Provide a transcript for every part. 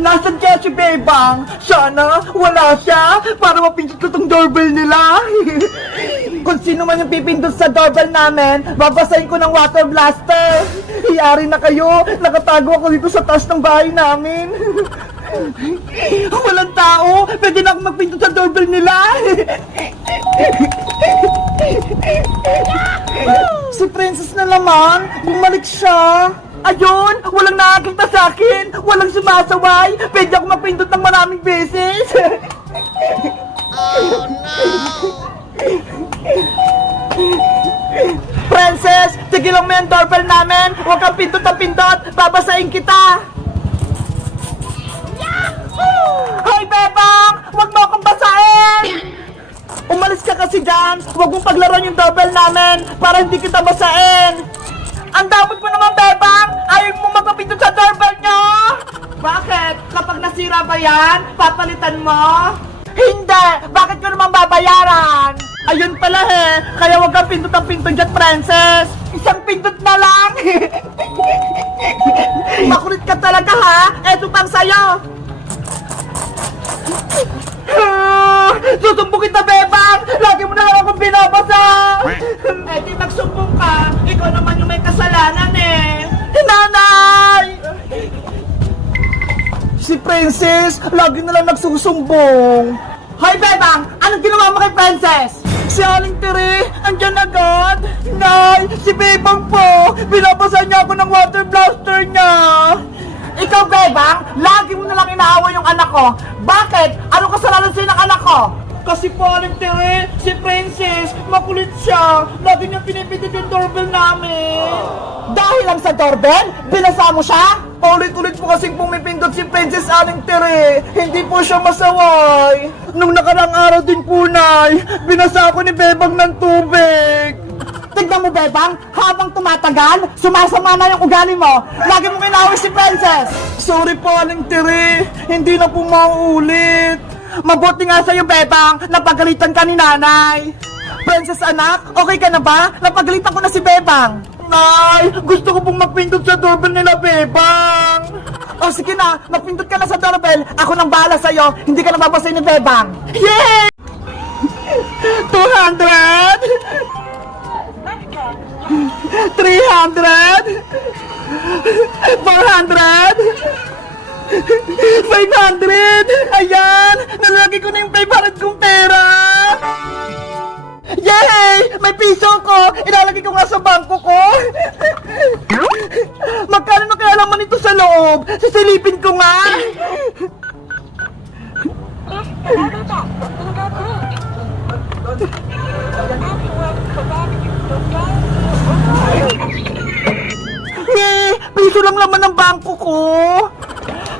Nasaan kaya si Bebang? Sana wala siya para mapindot ko tong doorbell nila. Kung sino man yung pipindot sa doorbell namin, babasahin ko ng water blaster. Iyari na kayo, nakatago ako dito sa taas ng bahay namin. Walang tao, pwede na akong magpindot sa doorbell nila. Si Princess na naman, bumalik siya. Ayun, walang nakakita sa akin, walang sumasaway, pwede ako magpindot ng maraming beses. Oh no! Princess, tigilan mo yung doorbell namin, huwag kang pindot na pindot, babasahin kita. Hoy Bebang, huwag mo akong basahin. Umalis ka kasi dyan, huwag mong paglaruan yung doorbell namin para hindi kita basahin. Ang damot mo naman, Bebang! Ayaw mo magpapindot sa doorbell nyo! Bakit? Kapag nasira ba yan, papalitan mo? Hindi! Bakit ko naman babayaran? Ayun pala kaya huwag kang pindot ang pindot dyan, Princess! Isang pindot na lang! Makulit ka talaga ha! Eto pang sayo! Susumbong kita, Bebang! Lagi mo na lang akong binabasa! Eh di magsumbong ka, ikaw naman yung may kasalanan Nanay! Si Princess, lagi na lang nagsusumbong. Hoy Bebang, anong ginawa mo kay Princess? Si Aling Tere, andyan agad. Nay, si Bebang po, binabasa niya ako ng water blaster niya. Ikaw, Bebang, lagi mo na lang inaaway yung anak ko. Bakit? Ano kasalanan sa'yo ng anak ko? Kasi po, Aling Tere, si Princess, makulit siya. Lagi niyang pinipindot yung doorbell namin. Dahil lang sa doorbell? Binasa mo siya? Ulit-ulit po kasing pumipindot si Princess, Aling Tere. Hindi po siya masaway. Nung nakarang araw din po, Nay, binasa ako ni Bebang ng tubig. Tignan mo, Bebang, habang tumatagal, sumasama na yung ugali mo. Lagi mo kinawin si Princess. Sorry po, Aling Tere. Hindi na po mauulit. Mabuti nga sa'yo, Bebang, napagalitan ka ni Nanay. Princess anak, okay ka na ba? Napagalitan ko na si Bebang. Nay, gusto ko pong magpindot sa doorbell nila, Bebang. O sige na, magpindot ka na sa doorbell. Ako nang bahala sa'yo, hindi ka nababasay ni Bebang. Yay! 200! 300! 400! 500! Ayan! Nalagay ko na yung 500 kong pera! Yay! May piso ko! Ilalagay ko nga sa bangko ko! Magkano na kaya laman ito sa loob? Sisilipin ko nga! Piso lang laman ng bangko ko!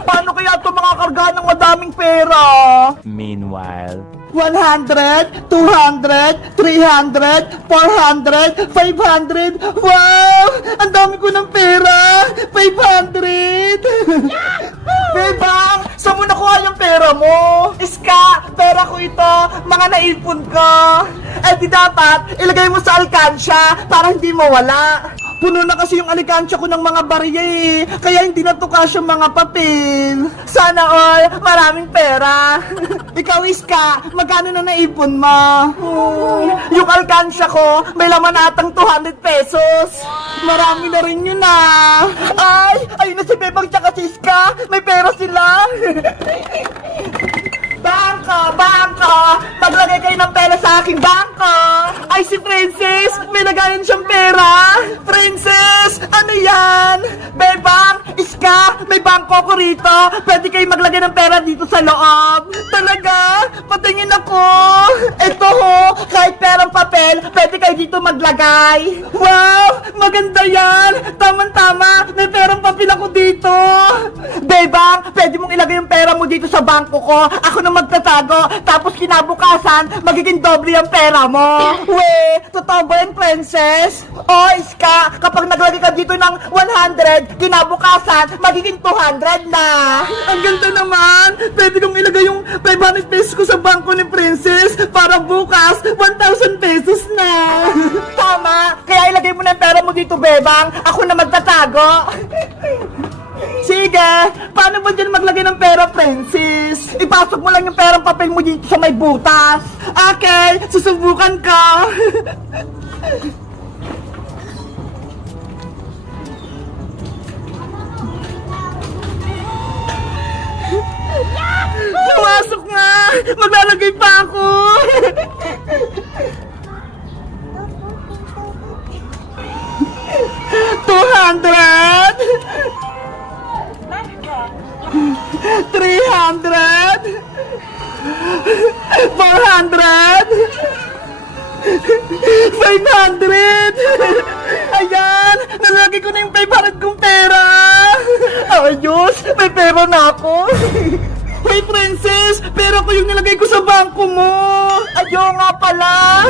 Paano kaya ito makakargahan ng madaming pera? Meanwhile, 100, 200, 300, 400, 500. Wow! Ang dami ko ng pera! 500! Bebang, saan mo nakuha yung pera mo? Iska, pera ko ito, mga naipon ko. Eh di dapat, ilagay mo sa alkansya para hindi mawala. Puno na kasi yung alikansya ko ng mga barya kaya hindi na tukas yung mga papel. Sana all, maraming pera. Ikaw, Iska, magkano na naipon mo? Yung alkansya ko, may laman na atang 200 pesos. Marami na rin yun Ay, ayun na si Bebang tsaka si Iska, may pera sila. Bangko! Maglagay kayo ng pera sa aking bangko! Ay, si Princess! May lagayan siyang pera! Princess! Ano yan? Bebang! Iska! May bangko ko rito! Pwede kayo maglagay ng pera dito sa loob! Talaga? Patingin ako! Ito kahit perang papel, pwede kayo dito maglagay! Wow! Maganda yan! Tama-tama! May perang papel ako dito! Bebang! Pwede mong ilagay yung pera mo dito sa bangko ko! Ako na magtatago, tapos kinabukasan, magiging doble ang pera mo. We, totoo ba yan, Princess? O, Iska, kapag naglagay ka dito ng 100, kinabukasan, magiging 200 na. Ang ganda naman. Pwede kong ilagay yung 500 pesos ko sa bangko ni Princess para bukas, 1,000 pesos na. Tama, kaya ilagay mo na yung pera mo dito, Bebang. Ako na magtatago. Sige, paano ba dyan maglagay ng pera, Princess? Ipasok mo lang yung perang papel mo dito sa may butas. Okay, susubukan ka. Pumasok nga! Maglalagay pa ako! 200! 300! 400! 500! Ayan! Nalagay ko na yung 500 kong pera! Ayos! May pera na ako! Hey, Princess! Pera ko yung nilagay ko sa bangko mo! Ayaw nga pala!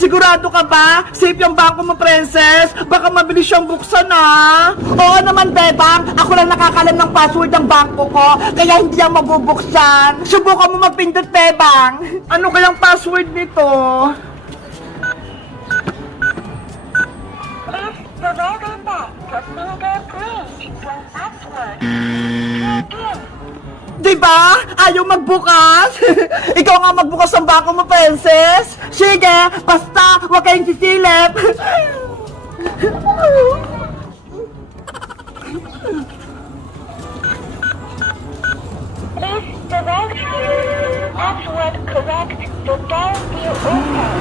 Sigurado ka ba? Safe yung bangko mo, Princess? Baka mabilis siyang buksan, ah! Oo naman, Bebang! Ako lang nakakalam ng password ng bangko ko, kaya hindi yan mabubuksan! Subukan mo magpindot, Bebang! Ano kayang password nito? Provide back to fingerprint your password. Again. Diba? Ayaw magbukas? Ikaw nga magbukas ng bangko mo, Princess! Sige! Basta! Huwag kayong sisilip! Please provide password correct. The door will open.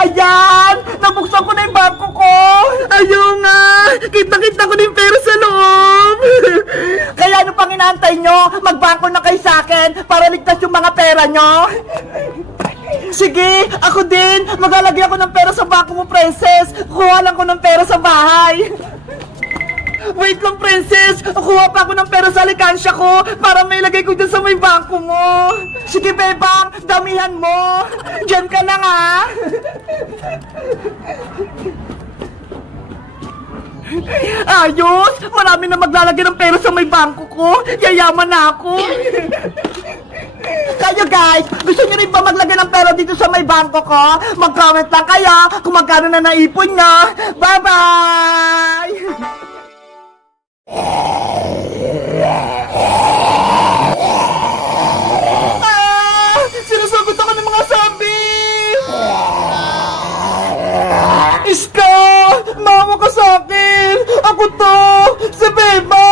Ayan! Nabuksan ko na yung bangko ko! Ayaw nga! Kita-kita ko na yung pera sa loob! Kaya ano pang inaantay nyo? Magbangko na kayo sa akin para ligtas yung mga pera nyo! Sige! Ako din! Maglalagay ako ng pera sa bangko mo, Princess! Kuha lang ko ng pera sa bahay! Wait lang, Princess! Kuha pa ako ng pera sa alikansya ko para may lagay ko dyan sa may bangko mo! Sige, Bebang! Damihan mo! Diyan ka lang, ha! Ayos! Marami na maglalagay ng pera sa may bangko ko! Yayaman na ako! Kayo guys, gusto niyo rin ba maglagay ng pera dito sa may bangko ko? Mag-comment lang kayo kung magkano na naipon nyo! Bye-bye! Sinusugot ako ng mga zombie! Iska! Mama ka sa akin! Ako to! Si Beba!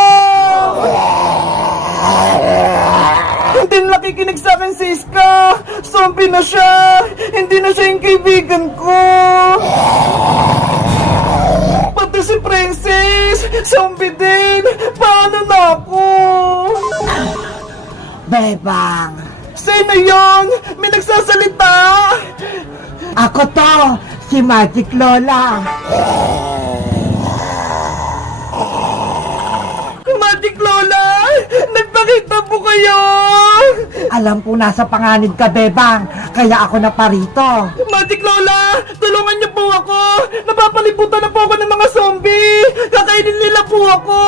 Hindi na nakikinig sa akin si Iska! Zombie na siya! Hindi na siya yung kaibigan ko! Pati si Princess! Zombie din! Paano na ako? Bebang! Sino yun? May nagsasalita! Ako to! Si Magic Lola! Magic Lola! Nagpakita po kayo! Alam ko nasa panganib ka, Bebang! Kaya ako na parito! Magic Lola! Tulungan niyo po ako! Napapalibutan na po ako ng mga zombie! Kakainin nila po ako!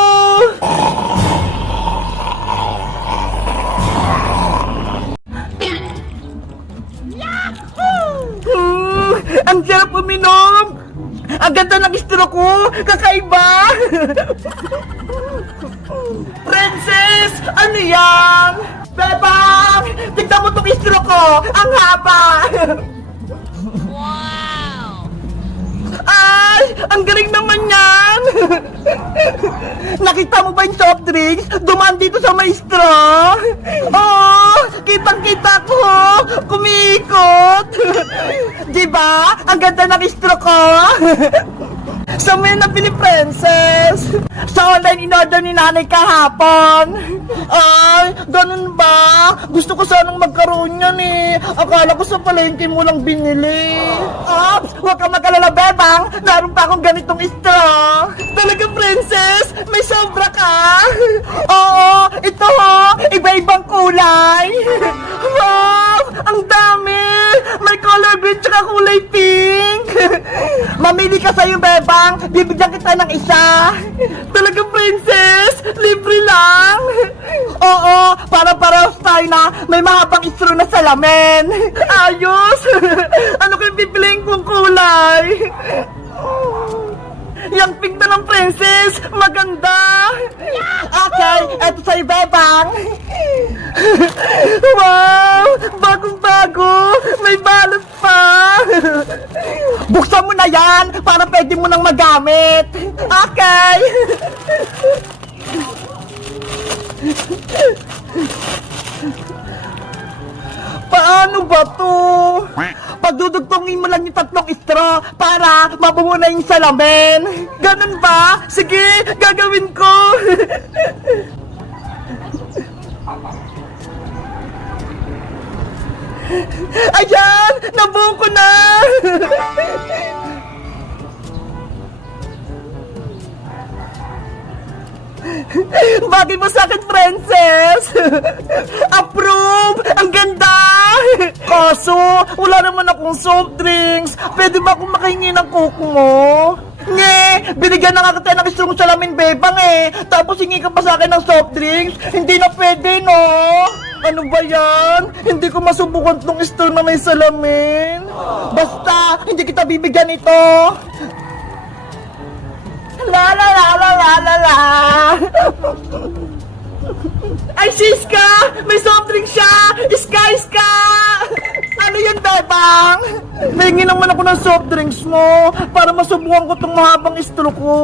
Ang sarap uminom! Ang ganda ng istro ko! Kakaiba! Princess! Ano yan? Bebang! Tignan mo itong istro ko! Ang haba! Wow! Ay! Ang galing naman yan! Nakita mo ba yung soft drinks? Dumaan dito sa may straw? Oo! Kitang-kita ko! Kumiikot! Diba? Ang ganda ng straw ko! Sa may nabili, Princess? Sa online in-order ni nanay kahapon. Ay, ganun ba? Gusto ko sanang magkaroon yan eh. Akala ko sa palengke mo lang binili. Ops, huwag kang mag-alala, Bebang. Meron pa akong ganitong straw. Talaga, Princess? May sobra ka? Oo, ito ho. Iba-ibang kulay. Wow, ang dami. May color green tsaka kulay pink. Mamili ka sa'yo, Bebang. Bibigyan kita ng isa. Talaga, Princess? Libre lang? Oo, para parehas tayo na may mahabang straw na salamin. Ayos! Ano kayong pipiliin kong kulay? Yung pink na ng princess! Maganda! Okay, eto sa'yo, Bebang! Wow! Bagong-bago! May balot pa! Buksan mo na yan para pwede mo nang magamit! Okay! Paano ba to? Pagdudugtongin mo lang yung tatlong straw para mabuo na yung salamin. Ganun ba? Sige, gagawin ko. Ayan! Nabuo ko na! Bagay mo sa akin, princess! Approve! Ang ganda! Kaso, wala naman akong soft drinks. Pwede ba akong makahingi ng coke mo? Nye, binigyan na nga kita ng strong salamin, Bebang eh. Tapos hingi ka pa sa akin ng soft drinks? Hindi na pwede, no? Ano ba yan? Hindi ko masubukan tong strong na may salamin. Basta, hindi kita bibigyan ito. La la la la la la la. Ay, Siska! May soft drink siya! Iska! Ano yun, Bebang? Nahingi naman ako ng soft drinks mo para masubukan ko tong mahabang straw ko.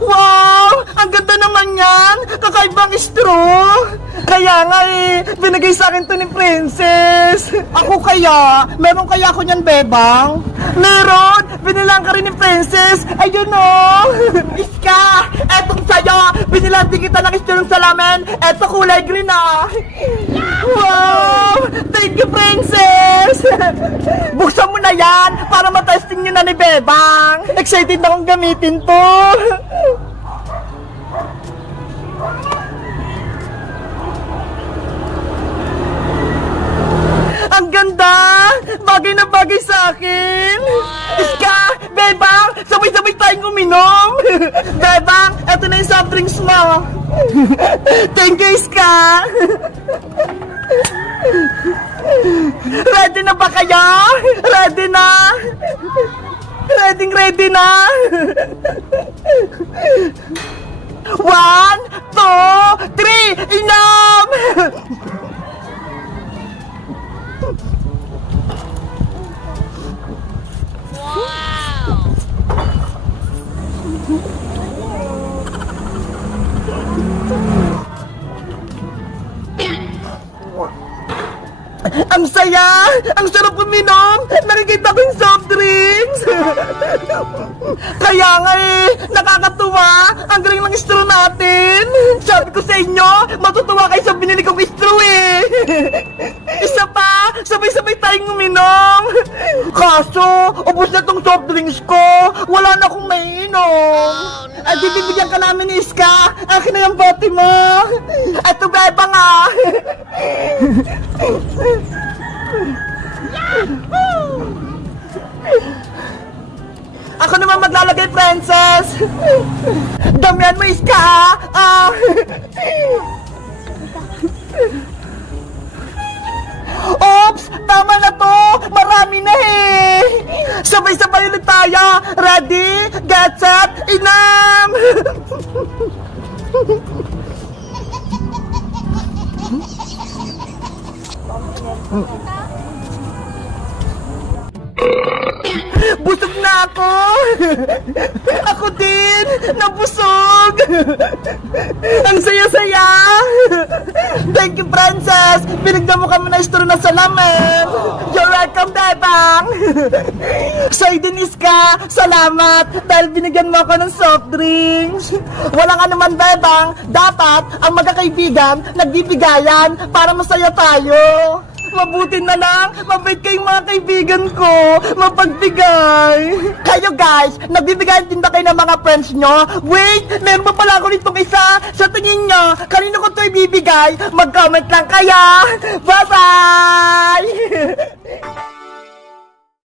Wow! Ang ganda naman yan! Kakaibang straw! Kaya nga eh, binigay sa akin to ni Princess. Ako kaya? Meron kaya ako niyan, Bebang? Meron! Binilang ka rin ni Princess! Ayun o! Iska! Etong sa'yo! Binilang din kita ng straw ng salamin! Eto kulay green ah! Wow! Thank you, Princess! Buksan mo na yan para matesting nyo na ni Bebang! Excited na akong gamitin to! Ang ganda! Bagay na bagay sa akin! Iska! Bebang! Sabay-sabay tayong uminom! Bebang! Eto na yung soft drinks mo! Thank you, Iska! Ready na ba kayo? Ready na? Ready na? 1, 2, 3, inom! Ang saya! Ang sarap uminom! Nakikita ko yung soft drinks! Kaya nga eh, nakakatuwa! Ang galing ng straw natin! Sabi ko sa inyo, matutuwa kayo sa binili kong straw eh! Isa pa, sabay-sabay tayong uminom! Kaso, ubos na tong soft drinks ko! Wala na akong maiinom! Ay, bibigyan ka namin ni Iska! Akin na yung bote mo! Eto, Bebang ah! Ako naman maglalagay, Princess! Damihan mo, Iska! Ah! Oops! Tama na to! Marami na eh! Sabay-sabay ulit tayo! Ready? Get set! Inam! Busog na ako! Ako din! Nabusog! Ang saya-saya! Thank you, Princess! Binigyan mo kami na straw na salamin! You're welcome, Bebang! Sa'yo din, Iska! Salamat! Dahil binigyan mo ako ng soft drinks! Walang anuman, Bebang! Dapat ang magkakaibigan nagbibigayan para masaya tayo! Mabuti na lang, mabait kayong mga kaibigan ko, mapagbigay. Kayo guys, nagbibigay din ba kayo ng mga friends nyo? Wait, meron pa pala ako nitong isa. Sa tingin nyo, kanino ko ito ibibigay? Mag-comment lang kaya. Bye-bye!